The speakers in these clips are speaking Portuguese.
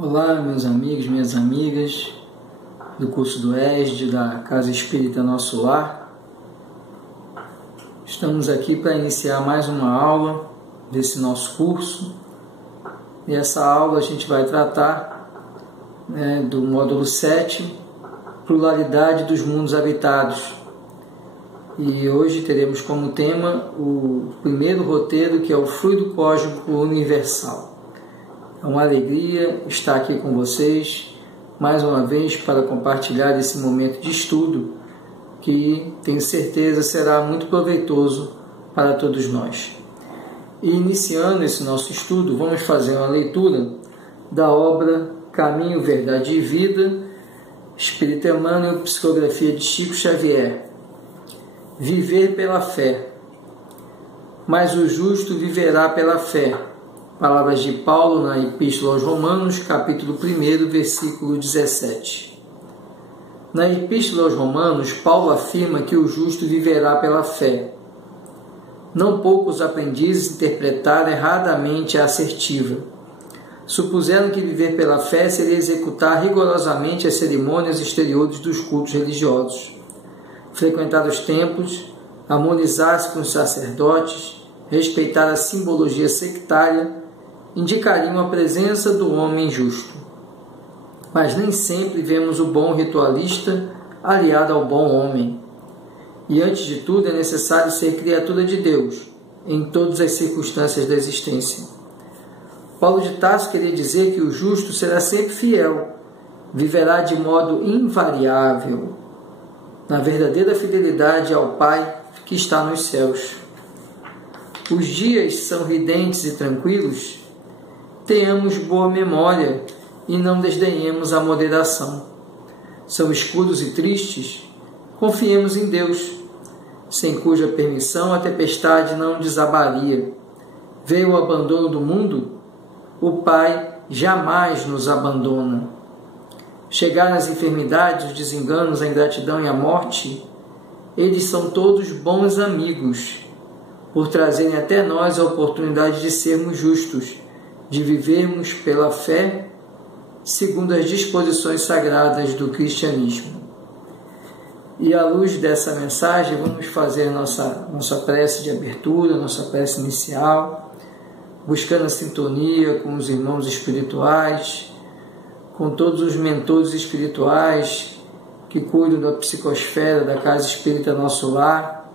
Olá, meus amigos, minhas amigas do curso do ESD, da Casa Espírita Nosso Lar. Estamos aqui para iniciar mais uma aula desse nosso curso. E essa aula a gente vai tratar do módulo 7, Pluralidade dos Mundos Habitados. E hoje teremos como tema o primeiro roteiro, que é o Fluido Cósmico Universal. É uma alegria estar aqui com vocês mais uma vez para compartilhar esse momento de estudo que tenho certeza será muito proveitoso para todos nós. E iniciando esse nosso estudo, vamos fazer uma leitura da obra Caminho, Verdade e Vida, Espírito Emmanuel, psicografia de Chico Xavier. Viver pela fé. Mas o justo viverá pela fé. Palavras de Paulo na Epístola aos Romanos, capítulo 1, versículo 17. Na Epístola aos Romanos, Paulo afirma que o justo viverá pela fé. Não poucos aprendizes interpretaram erradamente a assertiva. Supuseram que viver pela fé seria executar rigorosamente as cerimônias exteriores dos cultos religiosos, frequentar os templos, harmonizar-se com os sacerdotes, respeitar a simbologia sectária, indicariam a presença do homem justo. Mas nem sempre vemos o bom ritualista aliado ao bom homem. E antes de tudo é necessário ser criatura de Deus, em todas as circunstâncias da existência. Paulo de Tarso queria dizer que o justo será sempre fiel, viverá de modo invariável, na verdadeira fidelidade ao Pai que está nos céus. Os dias são ridentes e tranquilos, tenhamos boa memória e não desdenhemos a moderação. São escuros e tristes, confiemos em Deus, sem cuja permissão a tempestade não desabaria. Veio o abandono do mundo, o Pai jamais nos abandona. Chegaram as enfermidades, os desenganos, a ingratidão e a morte, eles são todos bons amigos, por trazerem até nós a oportunidade de sermos justos, de vivermos pela fé, segundo as disposições sagradas do cristianismo. E à luz dessa mensagem, vamos fazer nossa prece de abertura, nossa prece inicial, buscando a sintonia com os irmãos espirituais, com todos os mentores espirituais que cuidam da psicosfera da Casa Espírita Nosso Lar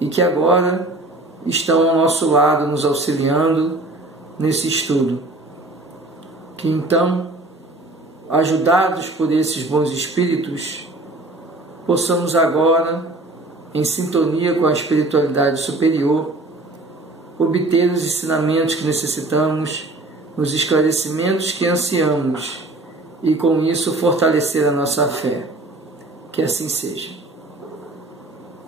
e que agora estão ao nosso lado nos auxiliando nesse estudo. Que então, ajudados por esses bons espíritos, possamos agora, em sintonia com a espiritualidade superior, obter os ensinamentos que necessitamos, os esclarecimentos que ansiamos, e com isso fortalecer a nossa fé. Que assim seja.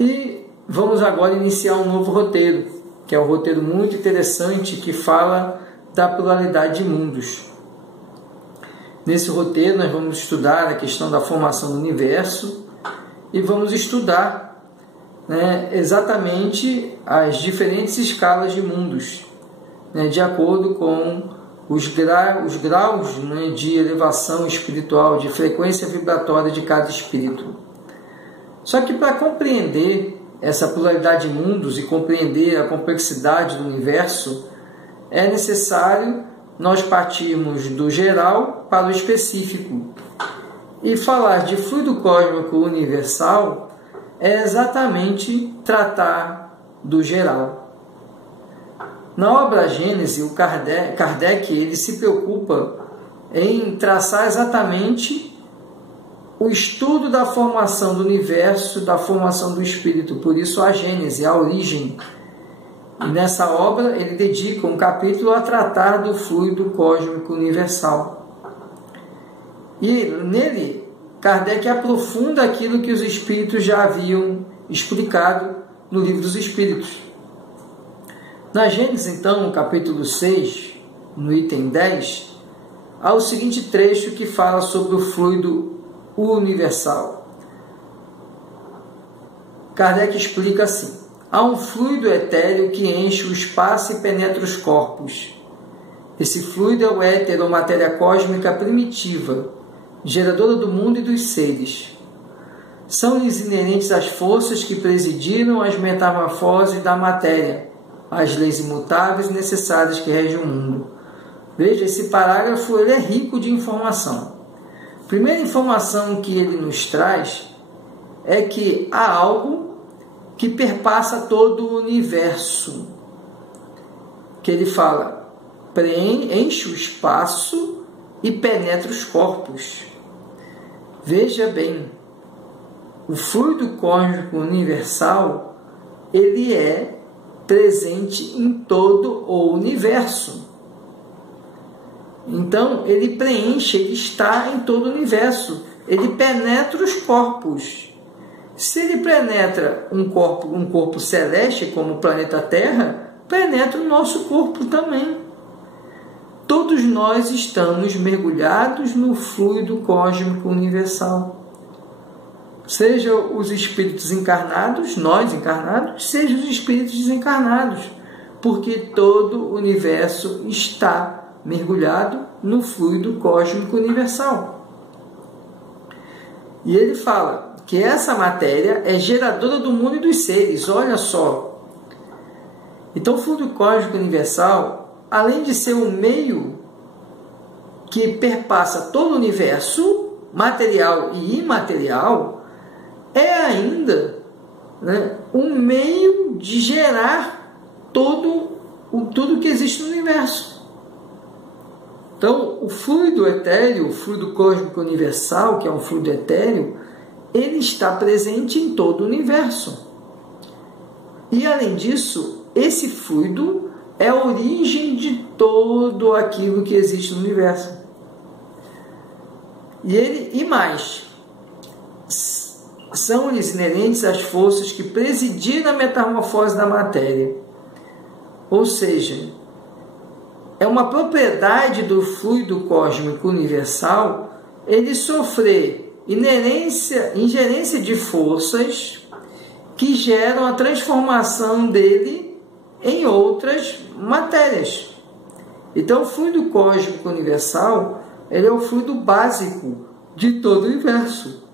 E vamos agora iniciar um novo roteiro, que é um roteiro muito interessante que fala da pluralidade de mundos. Nesse roteiro nós vamos estudar a questão da formação do universo e vamos estudar exatamente as diferentes escalas de mundos, de acordo com os graus de elevação espiritual, de frequência vibratória de cada espírito. Só que para compreender essa pluralidade de mundos e compreender a complexidade do universo, é necessário nós partirmos do geral para o específico. E falar de fluido cósmico universal é exatamente tratar do geral. Na obra Gênese, o Kardec ele se preocupa em traçar exatamente o estudo da formação do universo, da formação do espírito. Por isso a Gênese, a origem. E nessa obra ele dedica um capítulo a tratar do fluido cósmico universal. E nele, Kardec aprofunda aquilo que os espíritos já haviam explicado no Livro dos Espíritos. Na Gênesis, então, no capítulo 6, no item 10, há o seguinte trecho que fala sobre o fluido universal. Kardec explica assim: há um fluido etéreo que enche o espaço e penetra os corpos. Esse fluido é o éter ou matéria cósmica primitiva, geradora do mundo e dos seres. São-lhes inerentes as forças que presidiram as metamorfoses da matéria, as leis imutáveis necessárias que regem o mundo. Veja, esse parágrafo ele é rico de informação. Primeira informação que ele nos traz é que há algo que perpassa todo o universo. Que ele fala, enche o espaço e penetra os corpos. Veja bem, o fluido cósmico universal, ele é presente em todo o universo. Então, ele preenche, ele está em todo o universo. Ele penetra os corpos. Se ele penetra um corpo celeste, como o planeta Terra, penetra o nosso corpo também. Todos nós estamos mergulhados no fluido cósmico universal. Seja os espíritos encarnados, nós encarnados, seja os espíritos desencarnados, porque todo o universo está mergulhado no fluido cósmico universal. E ele fala que essa matéria é geradora do mundo e dos seres, olha só. Então o fluido cósmico universal, além de ser um meio que perpassa todo o universo, material e imaterial, é ainda, um meio de gerar tudo que existe no universo. Então, o fluido etéreo, o fluido cósmico universal, que é um fluido etéreo, ele está presente em todo o universo. E, além disso, esse fluido é a origem de todo aquilo que existe no universo. E mais, são-lhes inerentes as forças que presidiram a metamorfose da matéria. Ou seja, é uma propriedade do fluido cósmico universal ele sofrer ingerência de forças que geram a transformação dele em outras matérias. Então, o fluido cósmico universal ele é o fluido básico de todo o universo.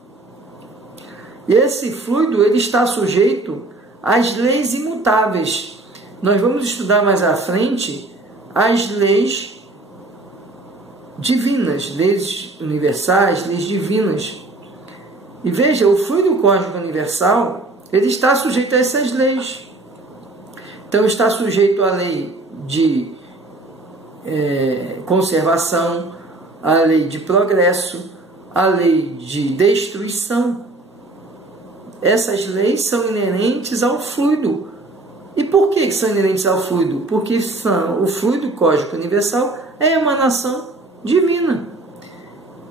E esse fluido ele está sujeito às leis imutáveis. Nós vamos estudar mais à frente as leis divinas, leis universais, leis divinas. E veja, o fluido cósmico universal ele está sujeito a essas leis. Então está sujeito à lei de conservação, à lei de progresso, à lei de destruição. Essas leis são inerentes ao fluido. E por que são inerentes ao fluido? Porque o fluido cósmico universal é a emanação divina.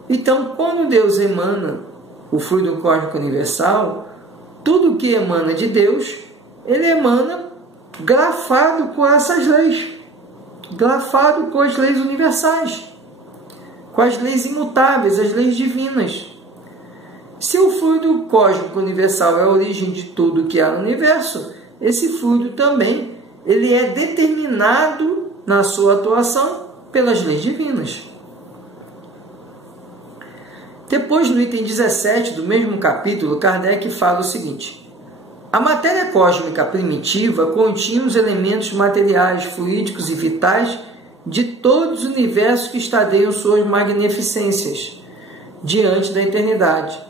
Então, quando Deus emana o fluido cósmico universal, tudo que emana de Deus, ele emana grafado com essas leis, grafado com as leis universais, com as leis imutáveis, as leis divinas. Se o fluido cósmico universal é a origem de tudo que há no universo, esse fluido também ele é determinado na sua atuação pelas leis divinas. Depois, no item 17 do mesmo capítulo, Kardec fala o seguinte: a matéria cósmica primitiva continha os elementos materiais, fluídicos e vitais de todos os universos que estadeiam suas magnificências diante da eternidade.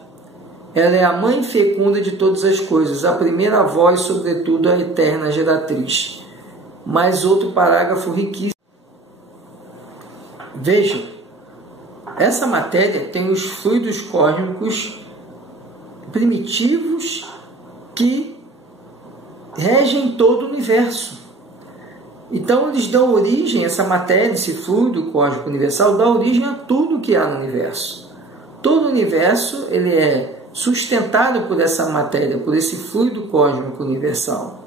Ela é a mãe fecunda de todas as coisas, a primeira voz, sobretudo a eterna geratriz. Mais outro parágrafo riquíssimo. Veja, essa matéria tem os fluidos cósmicos primitivos que regem todo o universo. Então, eles dão origem, essa matéria, esse fluido cósmico universal, dá origem a tudo que há no universo. Todo o universo ele é sustentado por essa matéria, por esse fluido cósmico universal.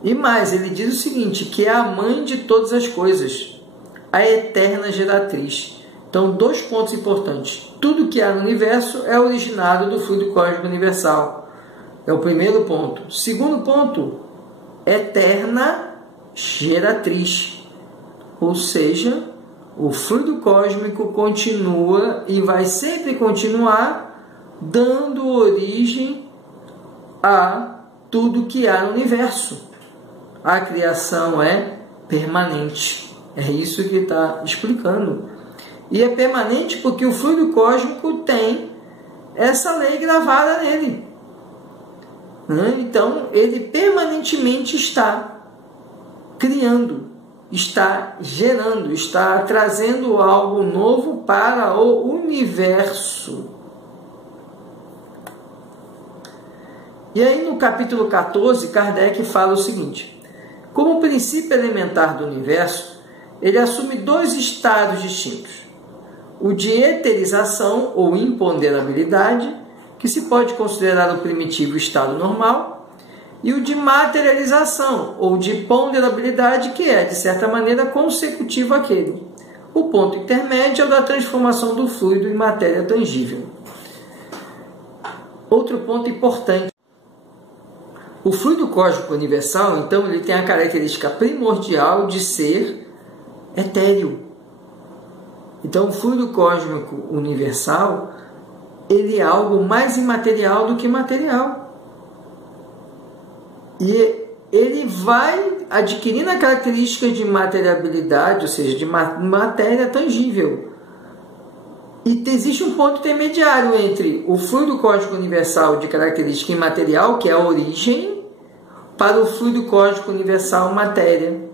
E mais, ele diz o seguinte, que é a mãe de todas as coisas, a eterna geratriz. Então, dois pontos importantes. Tudo que há no universo é originado do fluido cósmico universal. É o primeiro ponto. Segundo ponto, eterna geratriz. ou seja, o fluido cósmico continua e vai sempre continuar dando origem a tudo que há no universo. A criação é permanente. É isso que ele está explicando. E é permanente porque o fluido cósmico tem essa lei gravada nele. Então, ele permanentemente está criando, está gerando, está trazendo algo novo para o universo. E aí no capítulo 14, Kardec fala o seguinte: como princípio elementar do universo, ele assume dois estados distintos. O de eterização ou imponderabilidade, que se pode considerar o primitivo estado normal, e o de materialização ou de ponderabilidade, que é, de certa maneira, consecutivo àquele. O ponto intermédio é o da transformação do fluido em matéria tangível. Outro ponto importante. O fluido cósmico universal, então, ele tem a característica primordial de ser etéreo. Então, o fluido cósmico universal, ele é algo mais imaterial do que material. E ele vai adquirindo a característica de materiabilidade, ou seja, de matéria tangível. E existe um ponto intermediário entre o fluido cósmico universal de característica imaterial, que é a origem, para o fluido cósmico universal matéria,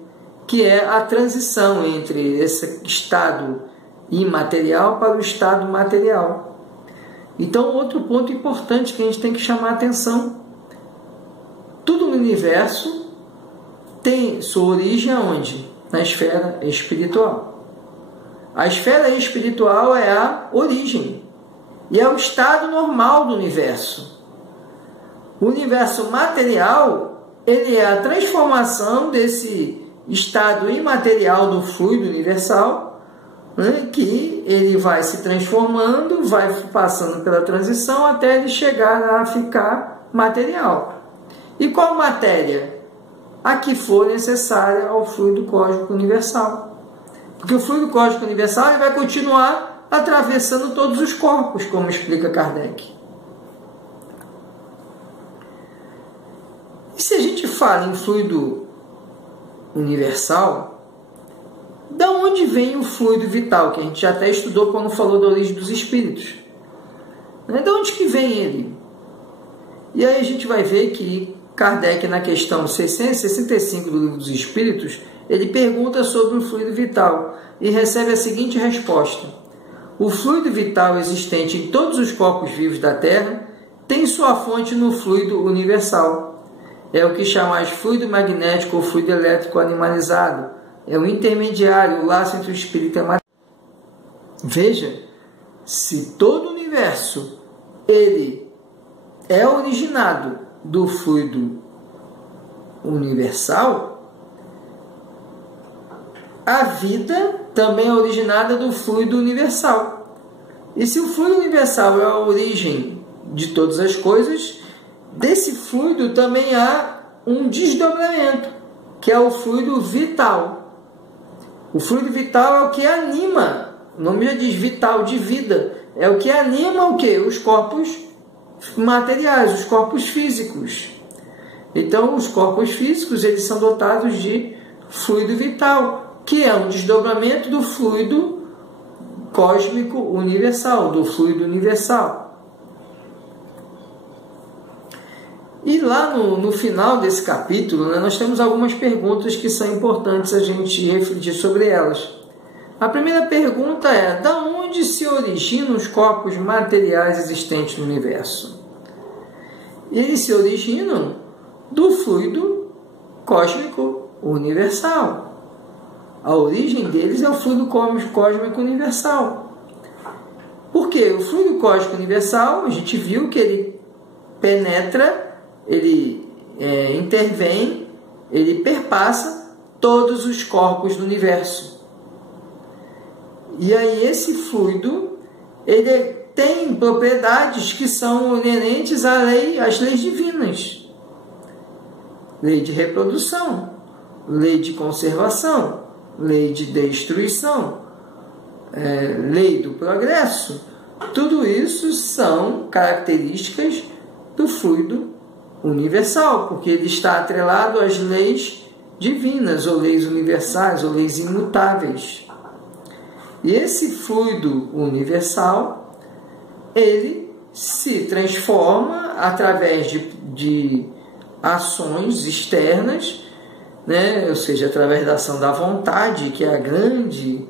que é a transição entre esse estado imaterial para o estado material. Então, outro ponto importante que a gente tem que chamar a atenção: tudo no universo tem sua origem aonde? Na esfera espiritual. A esfera espiritual é a origem e é o estado normal do universo. O universo material, ele é a transformação desse estado imaterial do fluido universal, que ele vai se transformando, vai passando pela transição até ele chegar a ficar material. E qual matéria? A que for necessária ao fluido cósmico universal. Porque o fluido cósmico universal ele vai continuar atravessando todos os corpos, como explica Kardec. E se a gente fala em fluido universal, da onde vem o fluido vital, que a gente já até estudou quando falou da origem dos espíritos? De onde que vem ele? E aí a gente vai ver que Kardec, na questão 665 do Livro dos Espíritos, ele pergunta sobre o fluido vital e recebe a seguinte resposta: o fluido vital existente em todos os corpos vivos da Terra tem sua fonte no fluido universal. É o que chamamos fluido magnético ou fluido elétrico animalizado. É o intermediário, o laço entre o espírito e a matéria. Veja, se todo o universo ele é originado do fluido universal, a vida também é originada do fluido universal. E se o fluido universal é a origem de todas as coisas, desse fluido também há um desdobramento, que é o fluido vital. O fluido vital é o que anima, o nome já diz vital, de vida, é o que anima o quê? Os corpos materiais, os corpos físicos. Então, os corpos físicos eles são dotados de fluido vital, que é um desdobramento do fluido cósmico universal, do fluido universal. E lá no final desse capítulo, nós temos algumas perguntas que são importantes a gente refletir sobre elas. A primeira pergunta é: da onde se originam os corpos materiais existentes no universo? Eles se originam do fluido cósmico universal. A origem deles é o fluido cósmico universal. Por quê? O fluido cósmico universal, a gente viu que ele penetra, ele intervém, ele perpassa todos os corpos do universo. E aí esse fluido, ele tem propriedades que são inerentes às leis divinas. Lei de reprodução, lei de conservação, lei de destruição, lei do progresso. Tudo isso são características do fluido universal, porque ele está atrelado às leis divinas, ou leis universais, ou leis imutáveis. E esse fluido universal, ele se transforma através de ações externas, né? Ou seja, através da ação da vontade, que é a grande,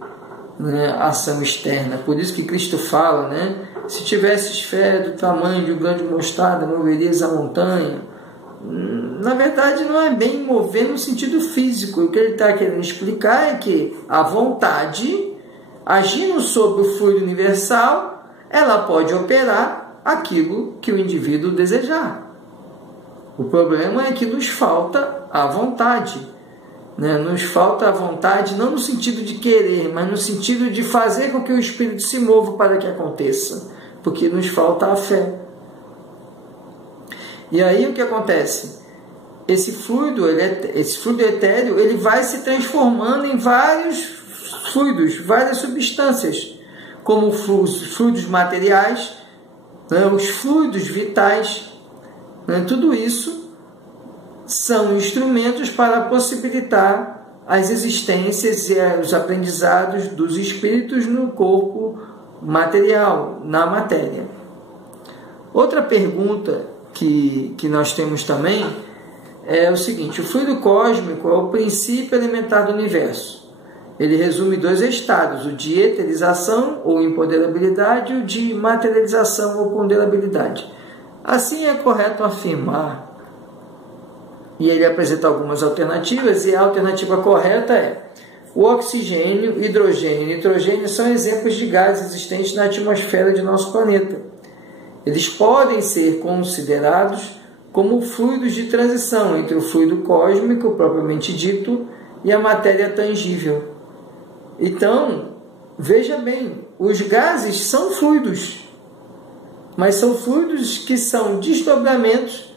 né, ação externa. Por isso que Cristo fala, né? Se tivesses fé do tamanho de um grão de mostarda, moverias a montanha. Na verdade, não é bem mover no sentido físico. O que ele está querendo explicar é que a vontade, agindo sobre o fluido universal, ela pode operar aquilo que o indivíduo desejar. O problema é que nos falta a vontade, né? Nos falta a vontade não no sentido de querer, mas no sentido de fazer com que o Espírito se mova para que aconteça, porque nos falta a fé. E aí o que acontece? Esse fluido etéreo, ele vai se transformando em vários fluidos, várias substâncias, como os fluidos materiais, né? Os fluidos vitais, né? Tudo isso são instrumentos para possibilitar as existências e os aprendizados dos espíritos no corpo material, na matéria. Outra pergunta que nós temos também é o seguinte: o fluido cósmico é o princípio elementar do universo. Ele resume dois estados, o de eterização ou empoderabilidade e o de materialização ou ponderabilidade. Assim é correto afirmar. E ele apresenta algumas alternativas, e a alternativa correta é: o oxigênio, hidrogênio e nitrogênio são exemplos de gases existentes na atmosfera de nosso planeta. Eles podem ser considerados como fluidos de transição entre o fluido cósmico, propriamente dito, e a matéria tangível. Então, veja bem, os gases são fluidos, mas são fluidos que são desdobramentos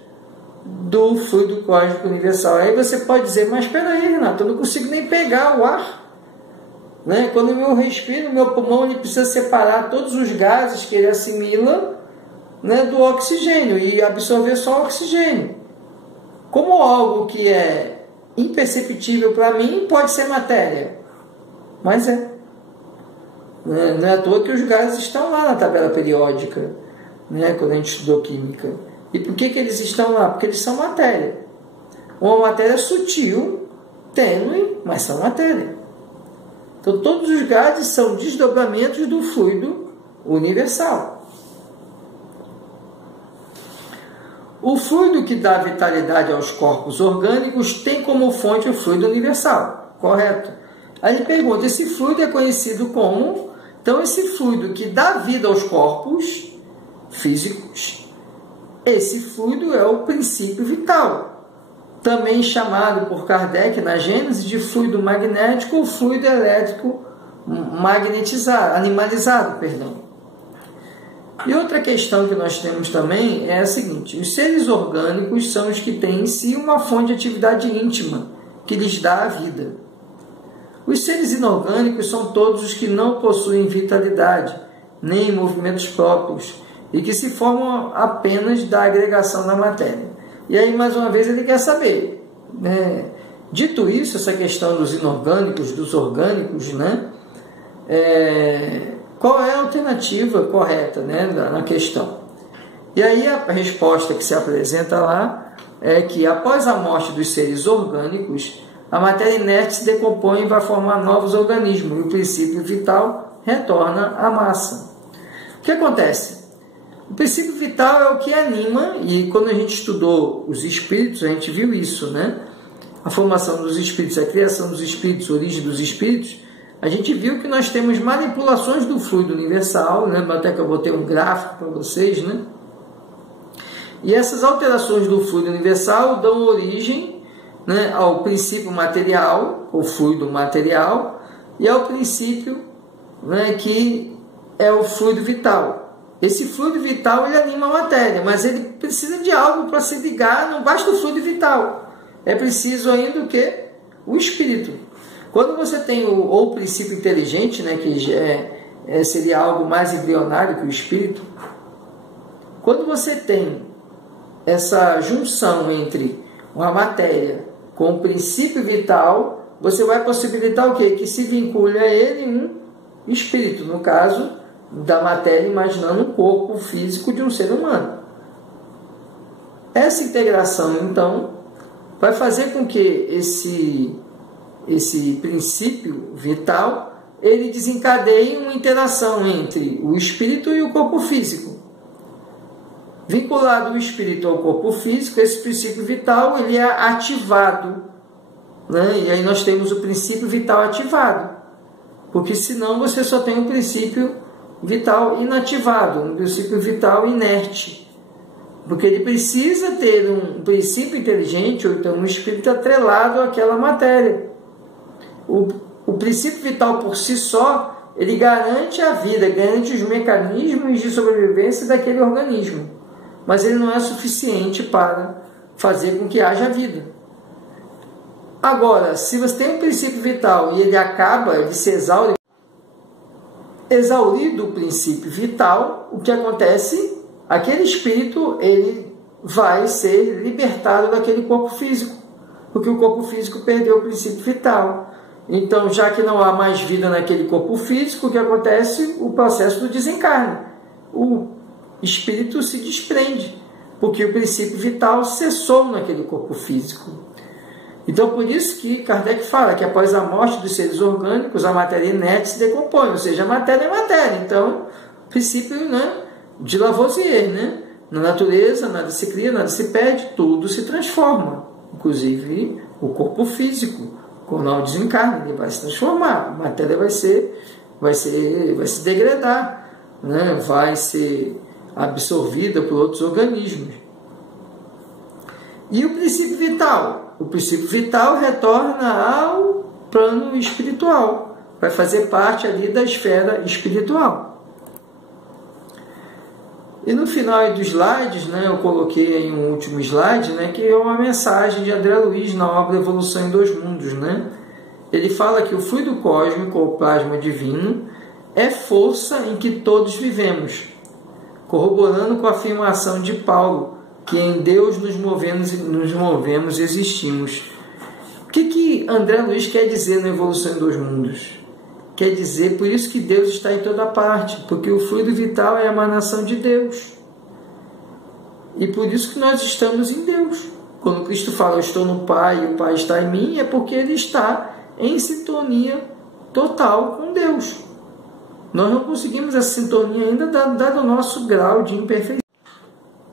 do fluido cósmico universal. Aí você pode dizer: mas espera aí, Renato, eu não consigo nem pegar o ar, né? Quando eu respiro, meu pulmão ele precisa separar todos os gases que ele assimila, né, do oxigênio e absorver só o oxigênio. Como algo que é imperceptível para mim pode ser matéria, mas não é à toa que os gases estão lá na tabela periódica, né, quando a gente estudou química. E por que eles estão lá? Porque eles são matéria. Uma matéria sutil, tênue, mas são matéria. Então todos os gases são desdobramentos do fluido universal. O fluido que dá vitalidade aos corpos orgânicos tem como fonte o fluido universal, correto? Aí ele pergunta: esse fluido é conhecido como? Então, esse fluido que dá vida aos corpos físicos, esse fluido é o princípio vital, também chamado por Kardec na Gênese de fluido magnético ou fluido elétrico animalizado. E outra questão que nós temos também é a seguinte: os seres orgânicos são os que têm em si uma fonte de atividade íntima que lhes dá a vida. Os seres inorgânicos são todos os que não possuem vitalidade, nem movimentos próprios, e que se formam apenas da agregação da matéria. E aí, mais uma vez, ele quer saber, né? Dito isso, essa questão dos inorgânicos, dos orgânicos, né? Qual é a alternativa correta, né, na questão? E aí a resposta que se apresenta lá é que após a morte dos seres orgânicos, a matéria inerte se decompõe e vai formar novos organismos, e o princípio vital retorna à massa. O que acontece? O princípio vital é o que anima, e quando a gente estudou os espíritos, a gente viu isso, né? A formação dos espíritos, a criação dos espíritos, a origem dos espíritos. A gente viu que nós temos manipulações do fluido universal, lembra até que eu botei um gráfico para vocês, né? E essas alterações do fluido universal dão origem, né, ao princípio material, o fluido material, e ao princípio, né, que é o fluido vital. Esse fluido vital ele anima a matéria, mas ele precisa de algo para se ligar, não basta o fluido vital. É preciso ainda o quê? O espírito. Quando você tem o princípio inteligente, né, que seria algo mais embrionário que o espírito, quando você tem essa junção entre uma matéria com o princípio vital, você vai possibilitar o quê? Que se vincule a ele um espírito, no caso da matéria, imaginando um corpo físico de um ser humano. Essa integração, então, vai fazer com que esse princípio vital ele desencadeie uma interação entre o espírito e o corpo físico. Vinculado o espírito ao corpo físico, esse princípio vital ele é ativado, né? E aí nós temos o princípio vital ativado, porque senão você só tem um princípio vital inativado, um princípio vital inerte, porque ele precisa ter um princípio inteligente, ou então um espírito atrelado àquela matéria. O princípio vital por si só, ele garante a vida, garante os mecanismos de sobrevivência daquele organismo, mas ele não é suficiente para fazer com que haja vida. Agora, se você tem um princípio vital e ele acaba, ele se exaure, exaurido o princípio vital, o que acontece? Aquele espírito ele vai ser libertado daquele corpo físico, porque o corpo físico perdeu o princípio vital. Então, já que não há mais vida naquele corpo físico, o que acontece? O processo do desencarne. O espírito se desprende, porque o princípio vital cessou naquele corpo físico. Então, por isso que Kardec fala que após a morte dos seres orgânicos, a matéria inerte se decompõe, ou seja, a matéria é matéria. Então, princípio, né, de Lavoisier, né? Na natureza, nada se cria, nada se perde, tudo se transforma, inclusive o corpo físico. Quando há o desencarne, ele vai se transformar, a matéria vai se degradar, né? Vai ser absorvida por outros organismos. E o princípio vital? O princípio vital retorna ao plano espiritual, vai fazer parte ali da esfera espiritual. E no final dos slides, né, eu coloquei aí um último slide, né, que é uma mensagem de André Luiz na obra Evolução em Dois Mundos, né? Ele fala que o fluido cósmico, ou plasma divino, é força em que todos vivemos, corroborando com a afirmação de Paulo, que em Deus nos movemos e existimos. O que André Luiz quer dizer na Evolução em Dois Mundos? Quer dizer, por isso que Deus está em toda parte, porque o fluido vital é a emanação de Deus. E por isso que nós estamos em Deus. Quando Cristo fala, eu estou no Pai e o Pai está em mim, é porque Ele está em sintonia total com Deus. Nós não conseguimos essa sintonia ainda, dado o nosso grau de imperfeição.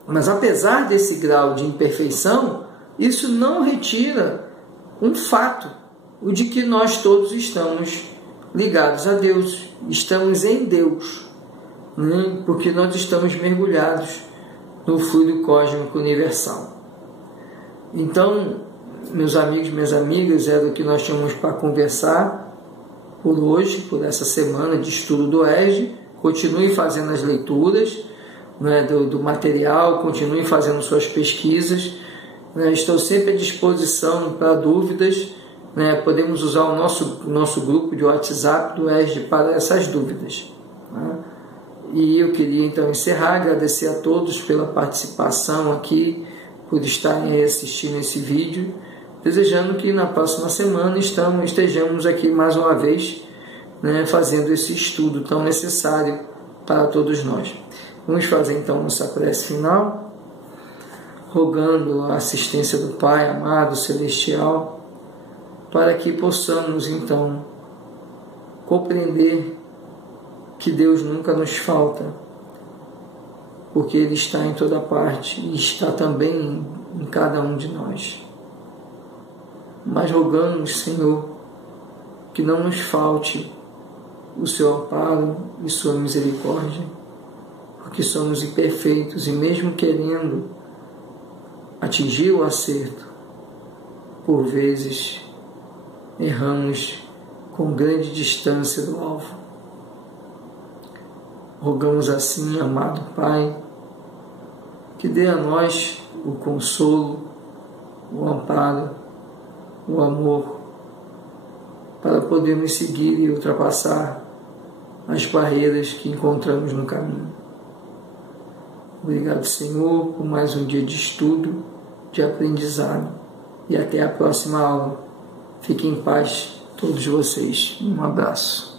Mas apesar desse grau de imperfeição, isso não retira um fato, o de que nós todos estamos ligados a Deus, estamos em Deus, né? Porque nós estamos mergulhados no fluido cósmico universal. Então, meus amigos, minhas amigas, era o que nós tínhamos para conversar por hoje, por essa semana de estudo do ESD. Continue fazendo as leituras, né, do material, continue fazendo suas pesquisas, né? Estou sempre à disposição para dúvidas, né? Podemos usar o nosso grupo de WhatsApp do ESD para essas dúvidas, né? E eu queria então encerrar, agradecer a todos pela participação aqui, por estarem assistindo esse vídeo, desejando que na próxima semana estejamos aqui mais uma vez, né, fazendo esse estudo tão necessário para todos nós. Vamos fazer então nossa prece final, rogando a assistência do Pai amado, celestial, para que possamos então compreender que Deus nunca nos falta, porque Ele está em toda parte e está também em cada um de nós. Mas rogamos, Senhor, que não nos falte o Seu amparo e Sua misericórdia, porque somos imperfeitos e mesmo querendo atingir o acerto, por vezes erramos com grande distância do alvo. Rogamos assim, amado Pai, que dê a nós o consolo, o amparo, o amor, para podermos seguir e ultrapassar as barreiras que encontramos no caminho. Obrigado, Senhor, por mais um dia de estudo, de aprendizado, e até a próxima aula. Fiquem em paz todos vocês. Um abraço.